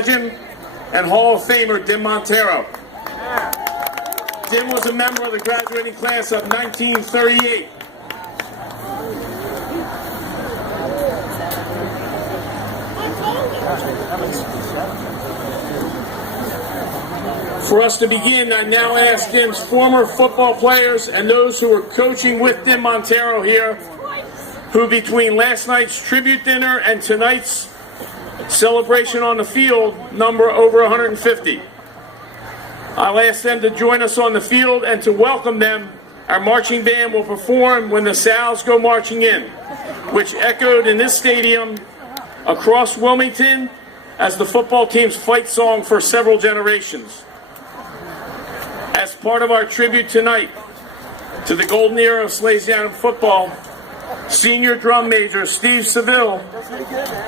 legend and Hall of Famer Dim Montero. Dim was a member of the graduating class of 1938. For us to begin, I now ask Dim's former football players and those who were coaching with Dim Montero here, who between last night's tribute dinner and tonight's celebration on the field number over 150. I'll ask them to join us on the field, and to welcome them, our marching band will perform When the Sows Go Marching In, which echoed in this stadium across Wilmington as the football team's fight song for several generations. As part of our tribute tonight to the golden era of Salesianum football, senior drum major Steve Seville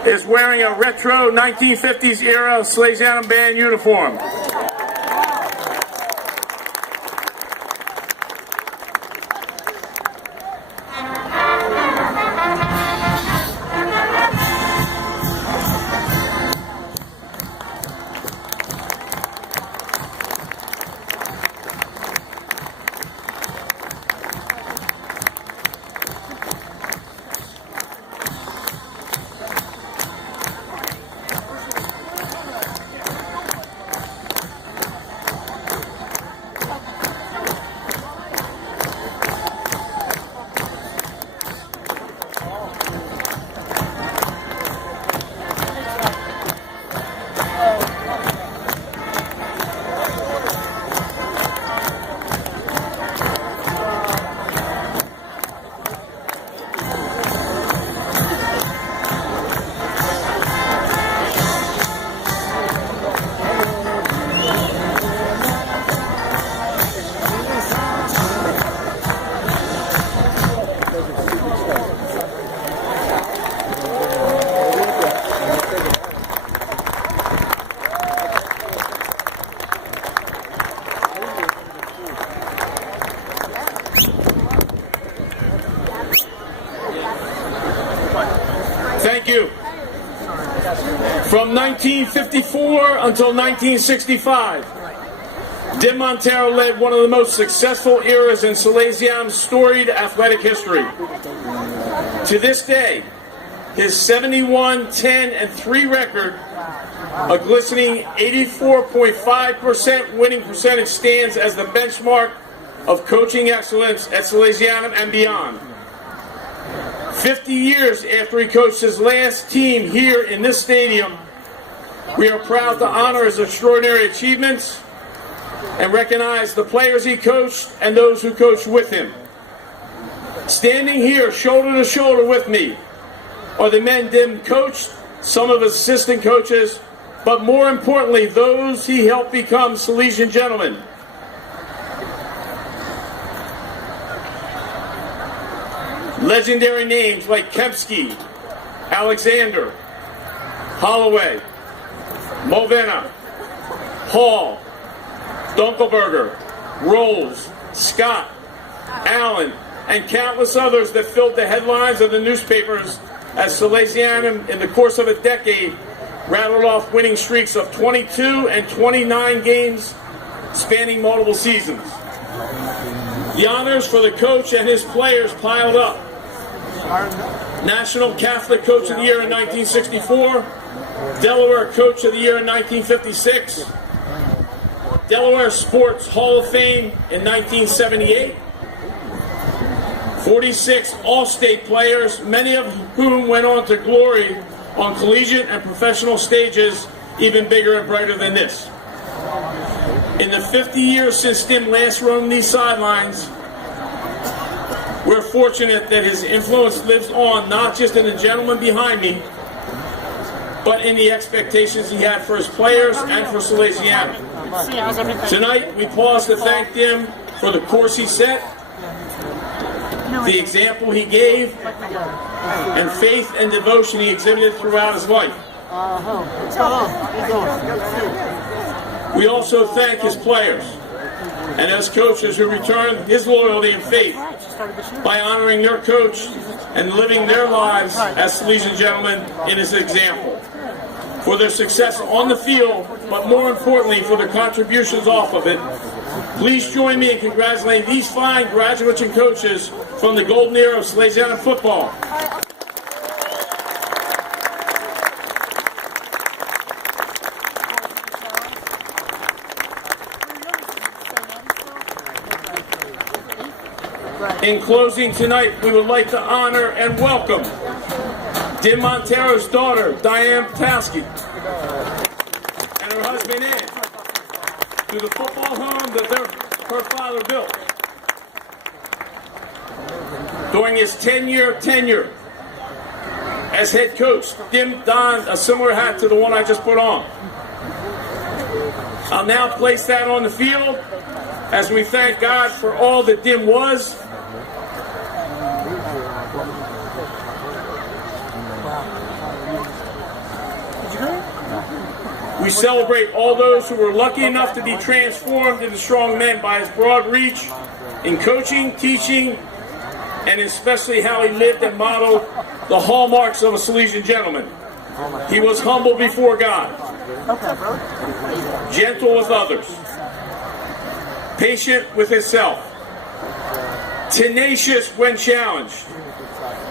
is wearing a retro 1950s era Salesianum band uniform. Thank you. From 1954 until 1965, Dim Montero led one of the most successful eras in Salesianum's storied athletic history. To this day, his 71-10-3 record, a glistening 84.5% winning percentage, stands as the benchmark of coaching excellence at Salesianum and beyond. 50 years after he coached his last team here in this stadium, we are proud to honor his extraordinary achievements and recognize the players he coached and those who coached with him. Standing here shoulder to shoulder with me are the men Dim coached, some of his assistant coaches, but more importantly, those he helped become Salesian gentlemen. Legendary names like Kempski, Alexander, Holloway, Movena, Hall, Dunkelberger, Rolls, Scott, Allen, and countless others that filled the headlines of the newspapers as Salesianum, in the course of a decade, rattled off winning streaks of 22 and 29 games spanning multiple seasons. The honors for the coach and his players piled up. National Catholic Coach of the Year in 1964, Delaware Coach of the Year in 1956, Delaware Sports Hall of Fame in 1978, 46 All-State players, many of whom went on to glory on collegiate and professional stages even bigger and brighter than this. In the 50 years since Dim last roamed these sidelines, we're fortunate that his influence lives on, not just in the gentleman behind me, but in the expectations he had for his players and for Salesianum. Tonight, we pause to thank Dim for the course he set, the example he gave, and faith and devotion he exhibited throughout his life. We also thank his players and as coaches who returned his loyalty and faith by honoring their coach and living their lives as Salesian gentlemen in his example. for their success on the field, but more importantly, for their contributions off of it. Please join me in congratulating these fine graduates and coaches from the golden era of Salesiana football. In closing tonight, we would like to honor and welcome Dim Montero's daughter, Diane Ptowski, and her husband, Ed, to the football home that her father built. During his 10-year tenure as head coach, Dim donned a similar hat to the one I just put on. I'll now place that on the field as we thank God for all that Dim was. We celebrate all those who were lucky enough to be transformed into strong men by his broad reach in coaching, teaching, and especially how he lived and modeled the hallmarks of a Salesian gentleman. He was humble before God, gentle with others, patient with himself, tenacious when challenged,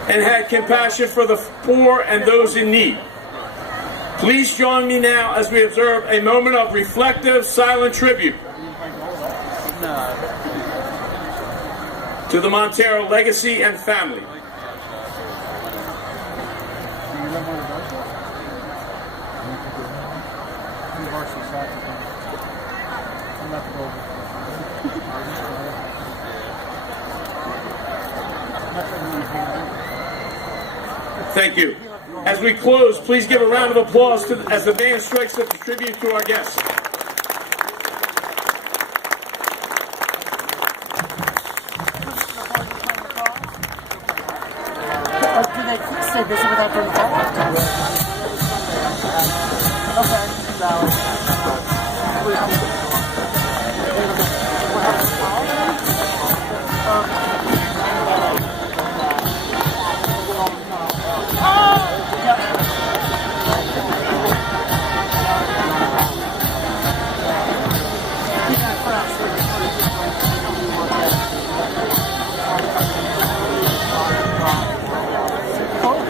and had compassion for the poor and those in need. Please join me now as we observe a moment of reflective, silent tribute to the Montero legacy and family. Thank you. As we close, please give a round of applause as the band strikes up the tribute to our guests. Did they stay busy with that during the call? Okay,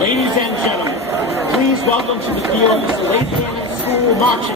Ladies and gentlemen, please welcome to the field the Salesian School Marching